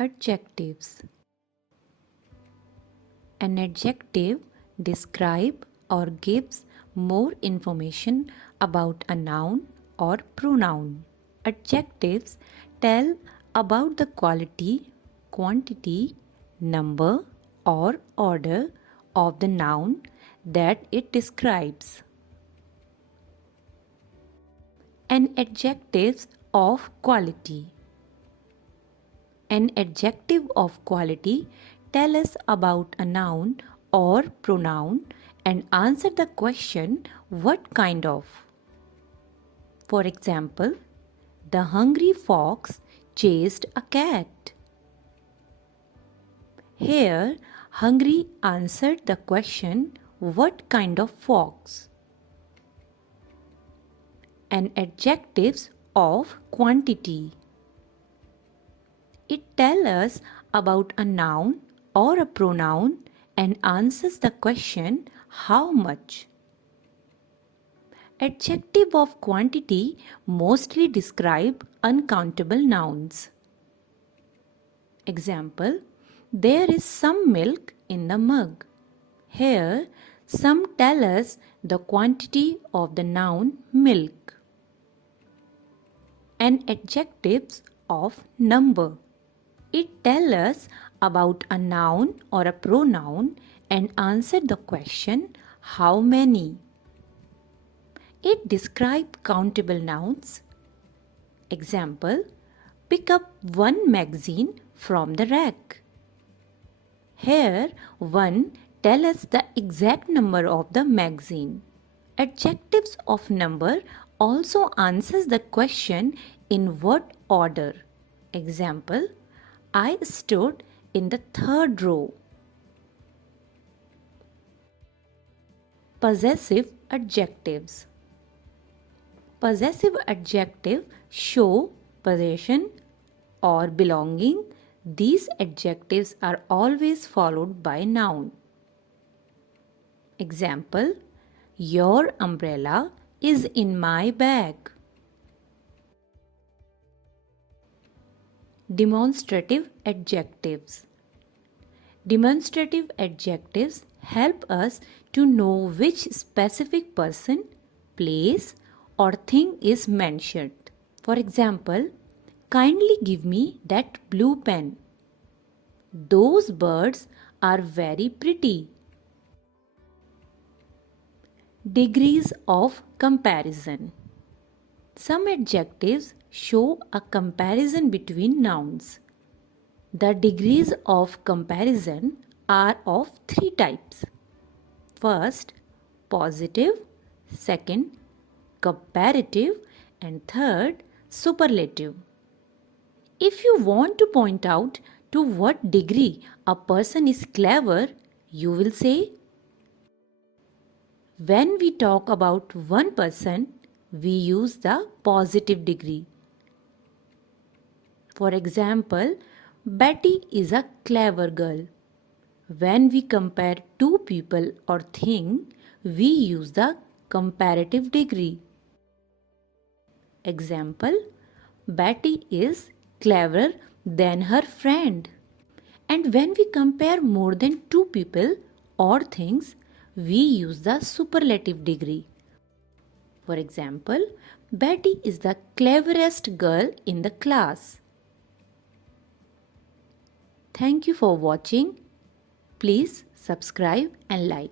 Adjectives. An adjective describes or gives more information about a noun or pronoun. Adjectives tell about the quality, quantity, number, or order of the noun that it describes. An adjective of quality. An adjective of quality tells us about a noun or pronoun and answer the question what kind of. For example, the hungry fox chased a cat. Here, hungry answered the question what kind of fox. An adjective of quantity. It tells us about a noun or a pronoun and answers the question how much. Adjective of quantity mostly describe uncountable nouns. Example, there is some milk in the mug. Here, some tell us the quantity of the noun milk. An adjective of number. It tells us about a noun or a pronoun and answer the question how many. It describes countable nouns. Example, pick up one magazine from the rack. Here, one tells us the exact number of the magazine. Adjectives of number also answers the question in what order. Example, I stood in the third row. Possessive adjectives. Possessive adjectives show possession or belonging. These adjectives are always followed by noun. Example, your umbrella is in my bag. Demonstrative adjectives. Demonstrative adjectives help us to know which specific person, place, or thing is mentioned. For example, kindly give me that blue pen. Those birds are very pretty. Degrees of comparison. Some adjectives show a comparison between nouns. The degrees of comparison are of three types. First, positive, second, comparative, and third, superlative. If you want to point out to what degree a person is clever, you will say, when we talk about one person, we use the positive degree. For example, Betty is a clever girl. When we compare two people or things, we use the comparative degree. Example, Betty is cleverer than her friend. And when we compare more than two people or things, we use the superlative degree. For example, Betty is the cleverest girl in the class. Thank you for watching. Please subscribe and like.